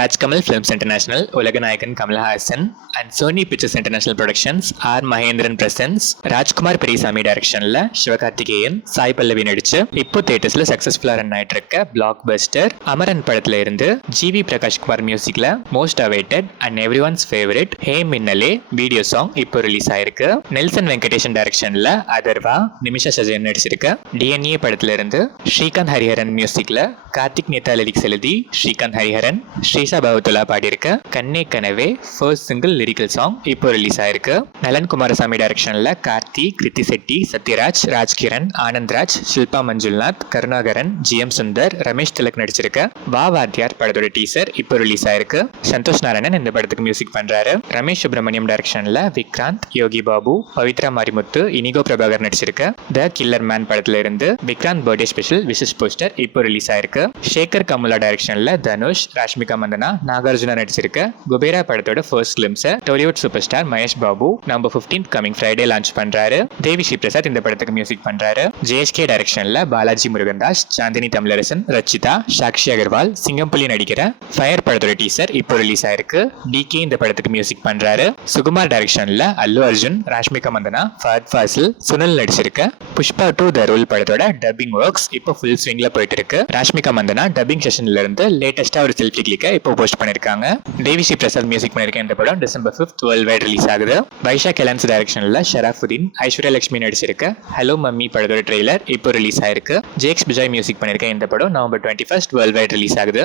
Rajkamal Films International, உலகநாயகன் Kamal Haasan and Sony pictures international productions, R Mahendran presents, Rajkumar Periyasamy டைரக்ஷன்ல சிவகார்த்திகேயன், சாய் பல்லவி நடிச்சு இப்போ தியேட்டர்ஸ்ல சக்சஸ்ஃபுல்லா ரன் ஆயிட்டு இருக்க பிளாக் பஸ்டர் அமரன் படத்துல இருந்து ஜிவி பிரகாஷ்குமார் மியூசிக்ல most awaited and every one's favourite hey Minnale video song இப்போ ரிலீஸ் ஆயிருக்கு. நெல்சன் வெங்கடேஷன் டைரக்ஷன்ல அதர்வா, நிமிஷா சஜயன் நடிச்சிருக்க டிஎன்ஏ படத்துல இருந்து ஸ்ரீகாந்த் ஹரிஹரன் மியூசிக்ல கார்த்திக் நேதா லிரிக்ஸ் எழுதி ஸ்ரீகாந்த் ஹரிஹரன், ஸ்ரீஷா பவத்துலா பாடியிருக்க கண்ணே கனவே ஃபர்ஸ்ட் சிங்கிள் லிரிக்கல் சாங் இப்போ ரிலீஸ் ஆயிருக்கு. நலன் குமாரசாமி டைரக்ஷன்ல கார்த்தி, கிருத்தி செட்டி, சத்யராஜ், ராஜ்கிரண், ஆனந்த்ராஜ், ஷில்பா மஞ்சுல்நாத், கருணாகரன், ஜிஎம் சுந்தர், ரமேஷ் திலக் நடிச்சிருக்க வா வாத்தியார் படத்தோட டீசர் இப்போ ரிலீஸ் ஆயிருக்கு. சந்தோஷ் நாராயணன் இந்த படத்துக்கு மியூசிக் பண்றாரு. ரமேஷ் சுப்ரமணியம் டைரக்ஷன்ல விக்ராந்த், யோகி பாபு, பவித்ரா மாரிமுத்து, இனிகோ பிரபாகர் நடிச்சிருக்க த கில்லர் மேன் படத்துல இருந்து Vikranth birthday special wishes poster இப்போ ரிலீஸ் ஆயிருக்கு. சேகர் கமுலா டைரக்ஷன்ல தனுஷ், ராஷ்மிகா மந்தனா, நாகார்ஜுனா நடிச்சிருக்க குபேரா படத்தோட ஃபர்ஸ்ட் கிளிம்ஸை Tollywood super star Mahesh Babu November 15 coming Friday launch பண்றாரு. தேவி ஸ்ரீ பிரசாத் இந்த படத்துக்கு மியூசிக் பண்றாரு. ஜேஎஸ்கே டைரக்ஷன்ல பாலாஜி முருகன்தாஸ், சாந்தினி தமிழரசன், ரச்சிதா, சாக்ஷி அகர்வால், சிங்கம்புலி நடிக்கிற ஃபயர் படத்தோட டீசர் இப்போ ரிலீஸ் ஆயிருக்கு. டிகே இந்த படத்துக்கு மியூசிக் பண்றாரு. சுகுமார் டைரக்ஷன்ல அல்லு அர்ஜுன், ராஷ்மிகா மந்தனா, ஃபஹத் ஃபாசில், சுனில் நடிச்சிருக்க புஷ்பா 2 த ரூல் படத்தோட டப்பிங் ஒர்க்ஸ் இப்போ ஃபுல் ஸ்விங்ல போயிட்டு இருக்கு. ராஷ்மிகா மந்தனா டப்பிங் செஷன்ல இருந்து லேட்டஸ்டா ஒரு செல்ஃபி கிளிக்க இப்போ போஸ்ட் பண்ணிருக்காங்க. தேவி ஸ்ரீ பிரசாத் மியூசிக் பண்ணிருக்க இந்த படம் டிசம்பர் 5 வேர்ல்ட் வைட் ரிலீஸ் ஆகுது. வைஷாக் எலன்ஸ் டைரக்ஷன்ல ஷராஃபுதீன், ஐஸ்வர்யா லட்சுமி நடிச்சிருக்க ஹலோ மம்மி படத்தோட ட்ரெய்லர் இப்போ ரிலீஸ் ஆயிருக்கு. ஜேக்ஸ் பிஜாய் மியூசிக் பண்ணிருக்க இந்த படம் நவம்பர் 21 வேர்ல்ட் வைட் ரிலீஸ் ஆகுது.